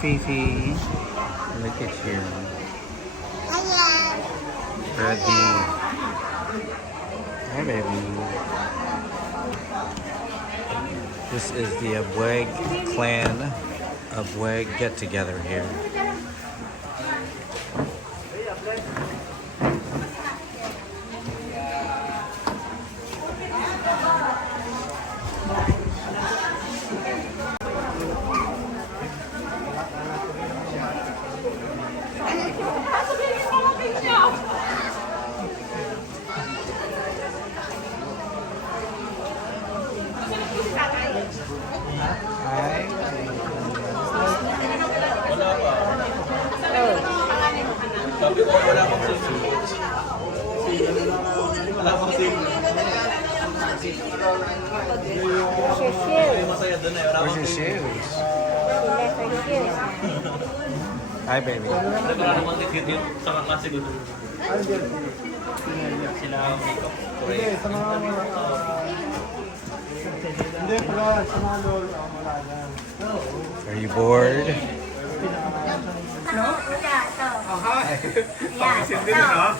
Fifi. Look at you. Ready. Hi, baby. This is the Abweg clan Abweg get together here. Sabi ko wala akong sim. Wala akong sim. Masaya doon eh. Where's your shoes? Hi, baby. Nagkala naman kit yun sa kaklase ko doon. Sila ang makeup. Hindi, sa mga hindi pala, sa mga lolo, wala na. Are you bored? Oh, hi. Pakisindi na, no?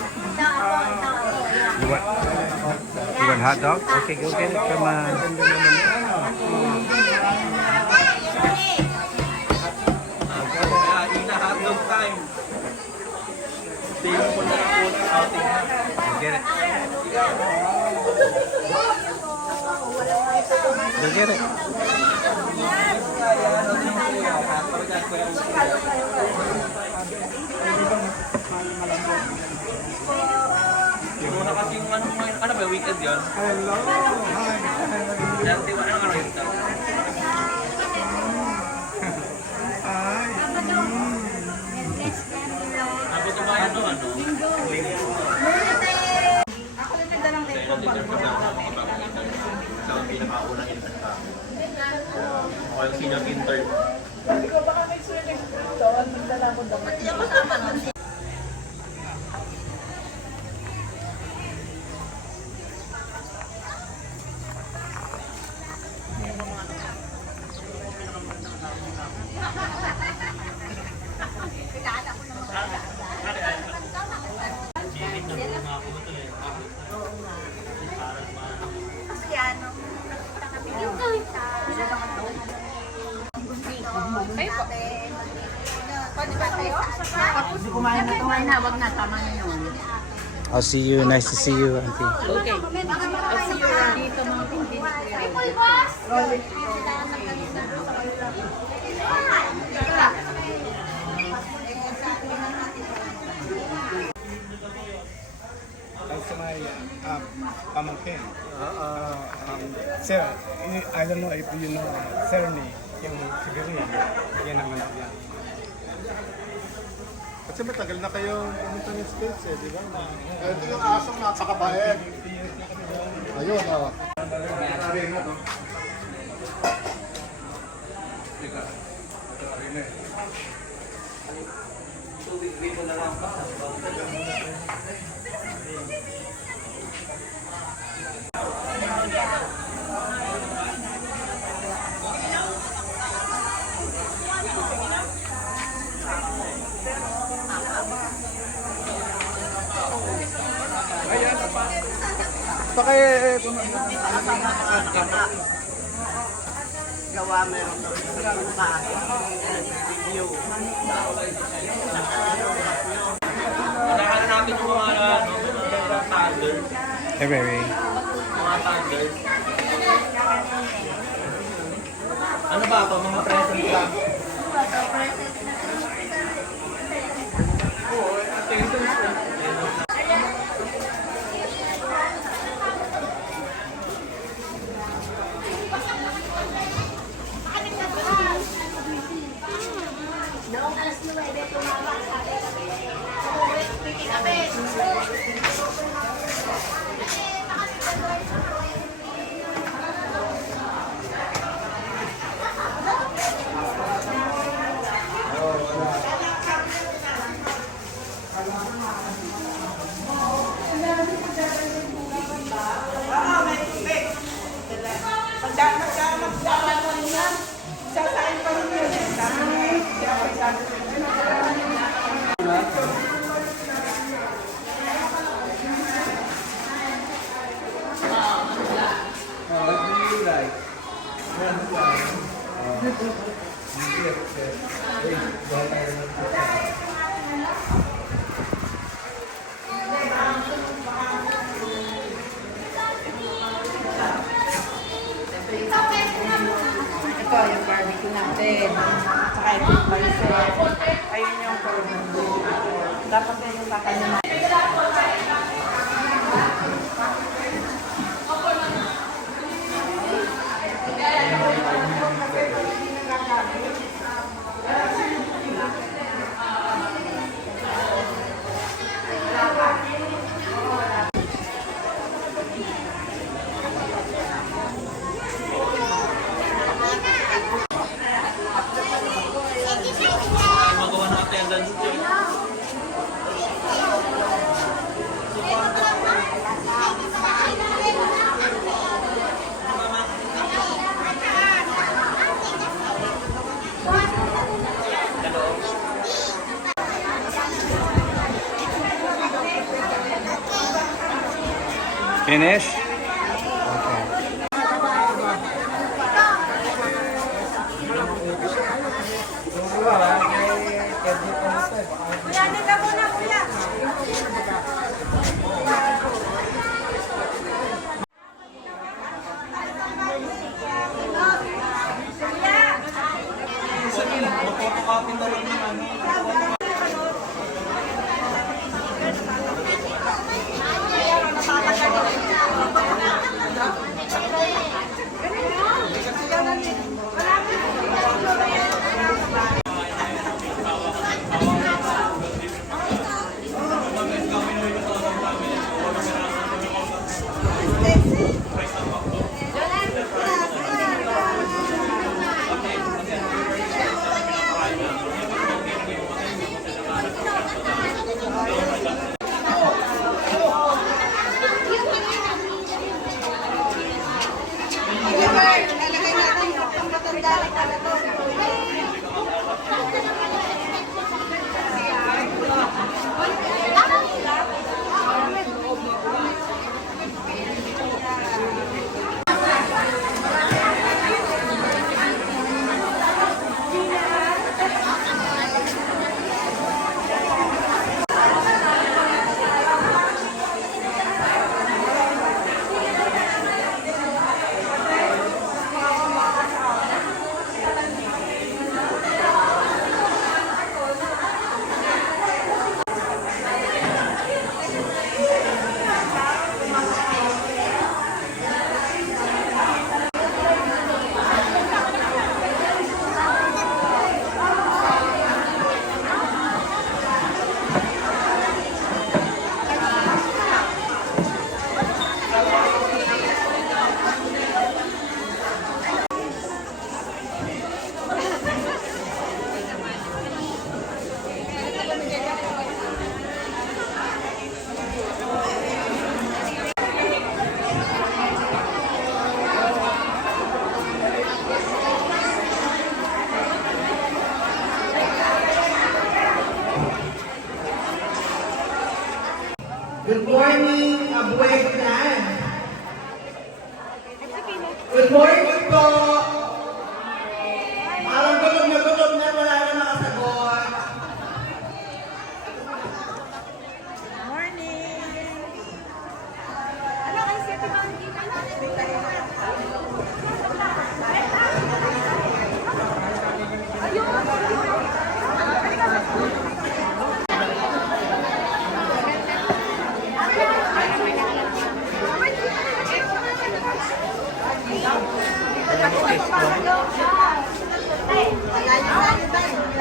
You want hot dog? Okay, go get it from Ina, hotdog time. Tingin mo na lang po ng outing na. Go get it. Go get it. Hindi mo na kasi yung ano ngayon. Ano ba, weekend yun? Hello. Hi. Dati ba, anong araw yun? Hi. Abot yung bayan doon, ano? Ako lang nagdalang net ko pag Sa pinakaunang intern pa. Ako yung senior intern. Hindi ko baka may swimming pool doon, magdala ko doon. Hindi ako sama doon. Kasi ano, kayo po. Pwede ba kayo? Tapos kumain na kumain na, wag na, tama na yun. I'll see you. Nice to see you, Auntie. Okay. I'll see you around. Dito mga hindi. Sa my pamangkin. Sir, I don't know if you know Cerny, yung Sigiri. Yan ang anak niya. Kasi matagal na kayong pumunta ng States eh, di ba? Ito yung asong napakabayad. Ayun, oh. Baka Gawa meron ng bahay. Video. Ano natin yung mga standard. Hey, baby. Mga standard. Ano ba ito? Mga present lang. Ito yung barbecue natin. Saka ito yung parisel. Ayun yung carbon. Dapat na yung kakanin natin. Magawa natin ang ganito. Finish? Kuya, nita muna, kuya. Magpapakapin na lang yung ano. Lalagay natin yung pangmatanda na talaga. Good morning, Abueg Clan. Good morning po. Parang gutom na wala na nakasagot.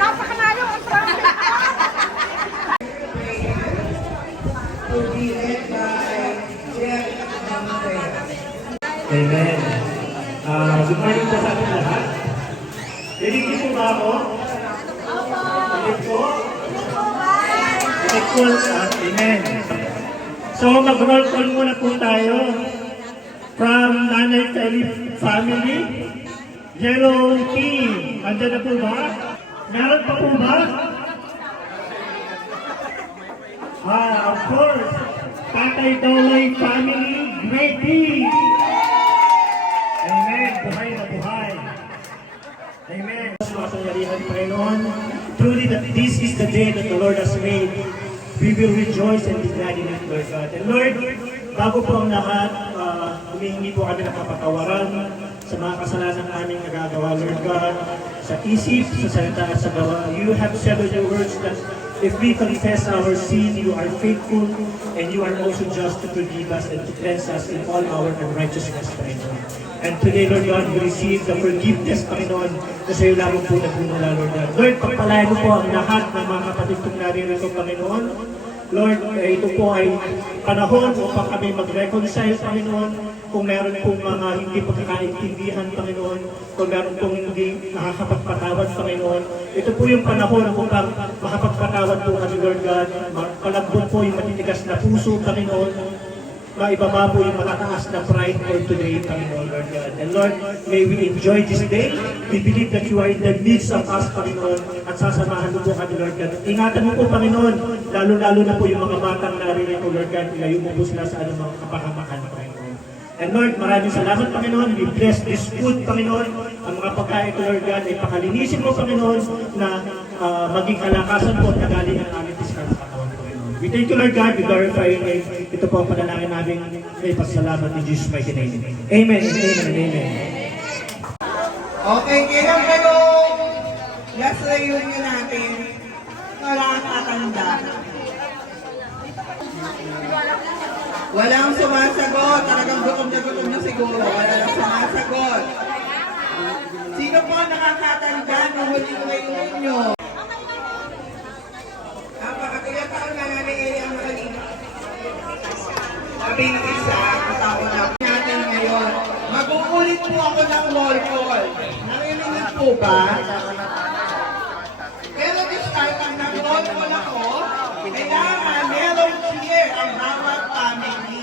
Napakanalo ang traffic. To be led by Jeff Mamaya. Amen. Good morning po sa ating lahat. Rinig niyo po ba ako? Rinig po? Rinig po. Amen. So mag-roll call muna po tayo from Nanay Felipe family. Yellow team. Andyan na po ba? Meron pa po ba? Of course. Tatay Dolay family, great team. Amen. Buhay na buhay. Amen. Masangyarihan, Panginoon. Truly that this is the day that the Lord has made. We will rejoice and be glad in it, Lord God. And Lord, bago po ang lahat, humihingi po kami ng kapatawaran sa mga kasalanan naming nagagawa, Lord God, sa isip, sa salita at sa gawa. You have said in your words that if we confess our sin, you are faithful and you are also just to forgive us and to cleanse us in all our unrighteousness, Panginoon. And today, Lord God, we receive the forgiveness, Panginoon, na sa iyo lamang po nagmumula, Lord God. Lord, pagpalain mo po ang lahat ng mga kapatid kong naririto, Panginoon. Lord, ito po ay panahon upang kami mag-reconcile, Panginoon. Kung meron pong mga hindi pagkakaintindihan, Panginoon. Kung meron pong hindi nakakapagpatawad, Panginoon. Ito po yung panahon upang makapagpatawad po kami, Lord God. Palambot po yung matitigas na puso, Panginoon. Maibaba po yung matataas na pride for today, Panginoon, Lord God. And Lord, may we enjoy this day. We believe that you are in the midst of us, Panginoon, at sasamahan mo po kami, Lord God. Ingatan mo po, Panginoon, lalo-lalo na po yung mga batang naririto, Lord God. Ilayo mo po sila sa anumang kapahamakan, Panginoon. And Lord, maraming salamat, Panginoon. We bless this food, Panginoon. Ang mga pagkain ko, Lord God, ay pakalinisin mo, Panginoon, na maging kalakasan po at nagaling ang aming piskal sa katawan, Panginoon. We thank you, Lord God. We glorify your name. Ito po ang panalangin namin. May pasalamat in Jesus' mighty name. Amen and amen and amen. Okay, kailan kayo last reunion natin? Walang tatanda. Walang sumasagot. Talagang gutom na siguro. Walang sumasagot. Sino po nakakatanda ng huling reunion nyo? Napakatilang taon na namin ang nakalimutan. Sabi ng isa, ang taon na natin ngayon. Mag-uulit po ako ng roll call. Narinig po ba? Pero this time, ang nag-roll call ako, kailangan merong cheer ang bawat family.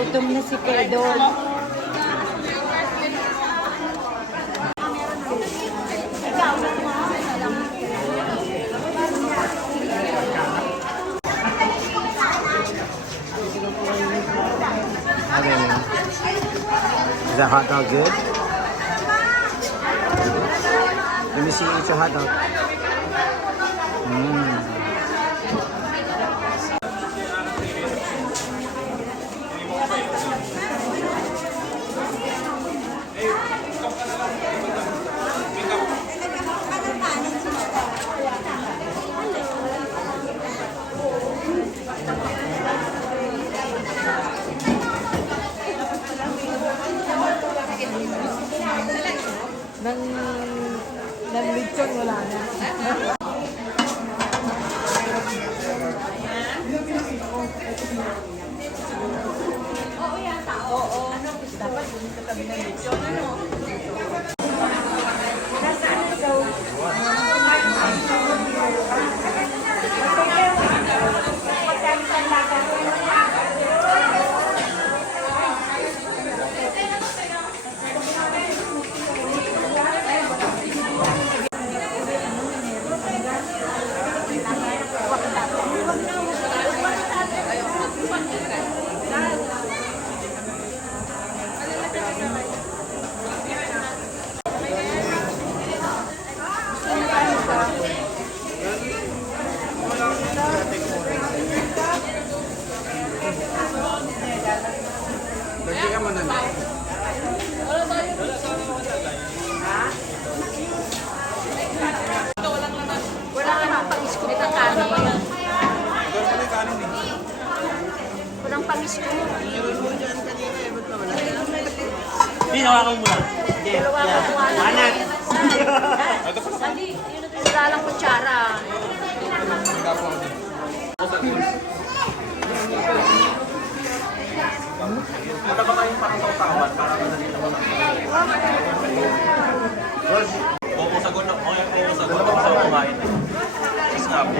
Nagutom na si Pedro. Hi, baby. Is that hot dog good? Let me see you eat your hot dog. Nang lechon wala na. Wala ka nang pang-scoop ng kanin. Walang pang-scoop. Hindi, hawakan mo lang. Dalawa ka kung ano. Anak! Wala lang kutsara. Punta ba kayo parang tawtawan para madali na wala? Oo, sagot na. Oo, sagot na. Sa kumain. Yes nga po.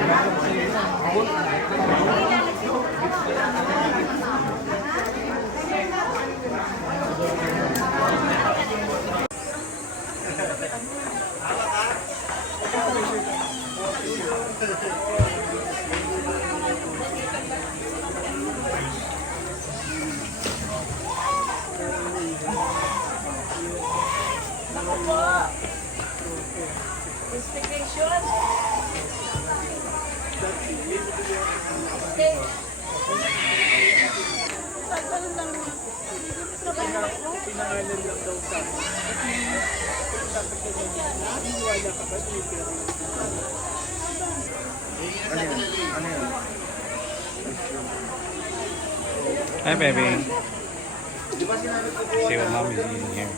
Hi, baby. See what mommy's eating here.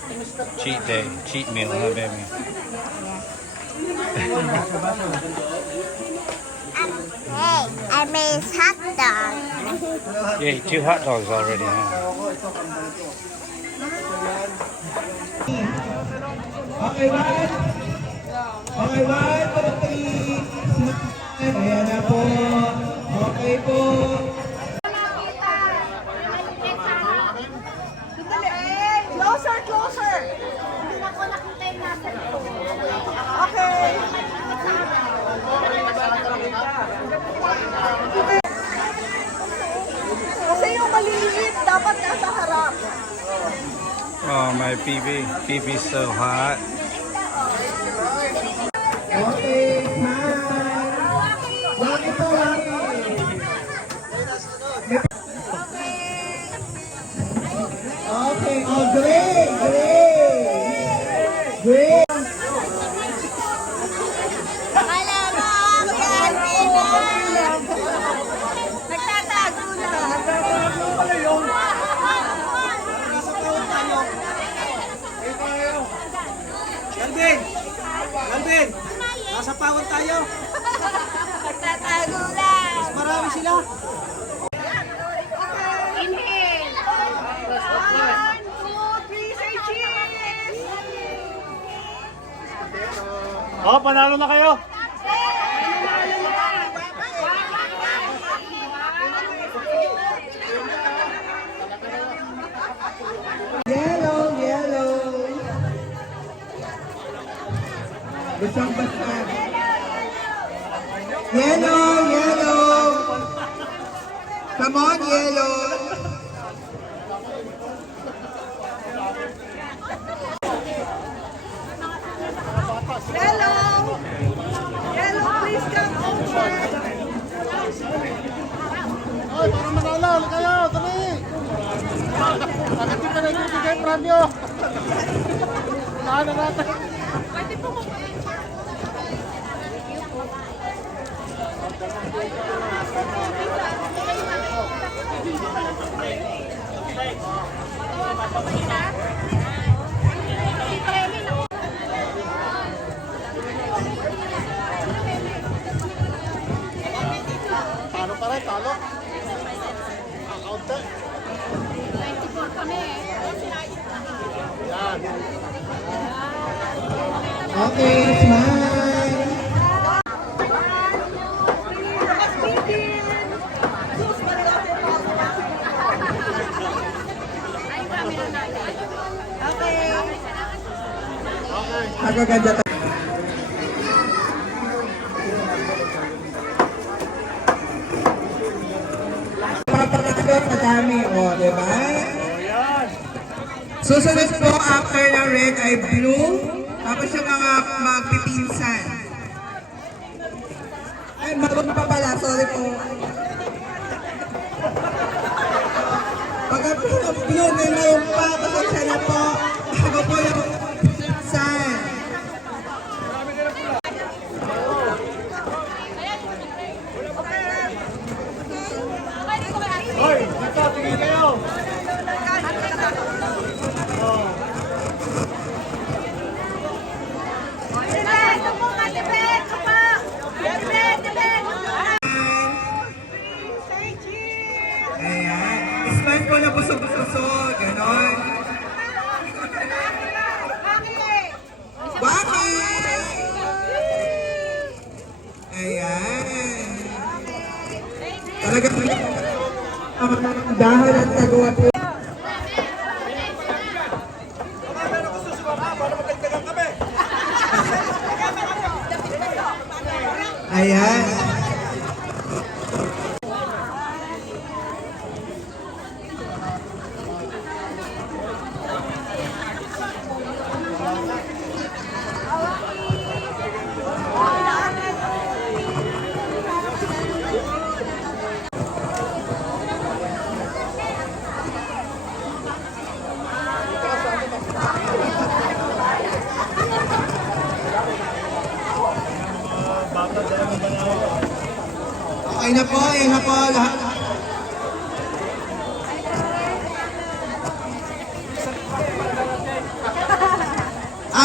Cheat day, cheat meal, huh, baby? Hey, I made hot dog. You ate 2 hot dogs already, huh? Okay, one. Okay, 1, 2, 3. Smile. Ayan na po. Okay po. Closer, closer. Hindi na ko nakita yung nasa Okay. Kasi yung maliliit, dapat nasa harap. Oh, my PB. PB's so hot. Okay, smile. Lagi po, lagi. Okay, oh, great, great. Great. Alam mo, Kelvin! Nagtatago lang. Alvin! Alvin! Nasa pawon tayo! Nagtatago lang. Marami sila! Inhale. 1, 2, 3, say cheese! Oh, panalo na kayo! Basang-basa. Yellow, yellow. Come on, yellow. Yellow! Yellow, please come over! Ay, para manalo kayo, dali! Bakit di ka nagbibigay premyo? Unahan na natin. Pwede po mo. Talo pa rin, talo. Kaunti. 24 kami eh. Yan. Okay, smile. Magaganda tayo. Papakatot na dami, o, diba? Susunod po, after ng red ay blue. Tapos yung mga magpipinsan. Ay, maroon pa pala, sorry po. Pagka blue, may maroon pa, pasensya na po. Ako po yung pinsan. Hoy, dito, tingin kayo. Ayan. Smile po na busog-busog. Ganon. Waki! Ayan. Talagang dahan at tagawa po. Ayan. Okay na po, ayun na po lahat.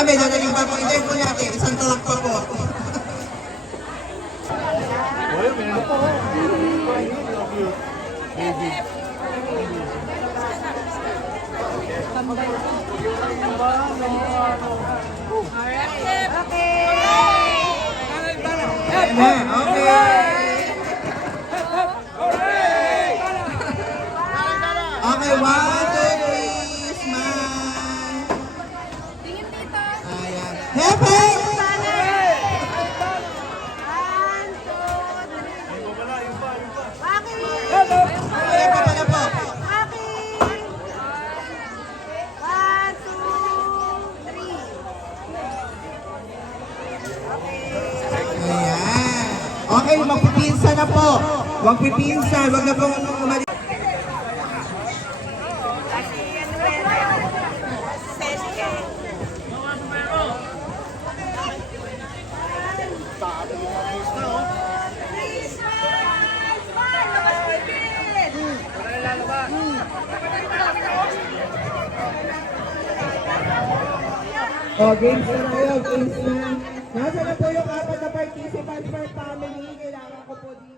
May dadaling pa po. Hintayin po natin. Isang talak pa po. Okay, 1, 2, 3, smile. Ayan. Happy! Ayan pa pala po. Ayan. Okay, magpipinsa na po. Huwag pipinsa. Huwag na pong umalis. Oh, games na kayo, games na. Nasa na po yung apat na participants per family. Kailangan ko po dito.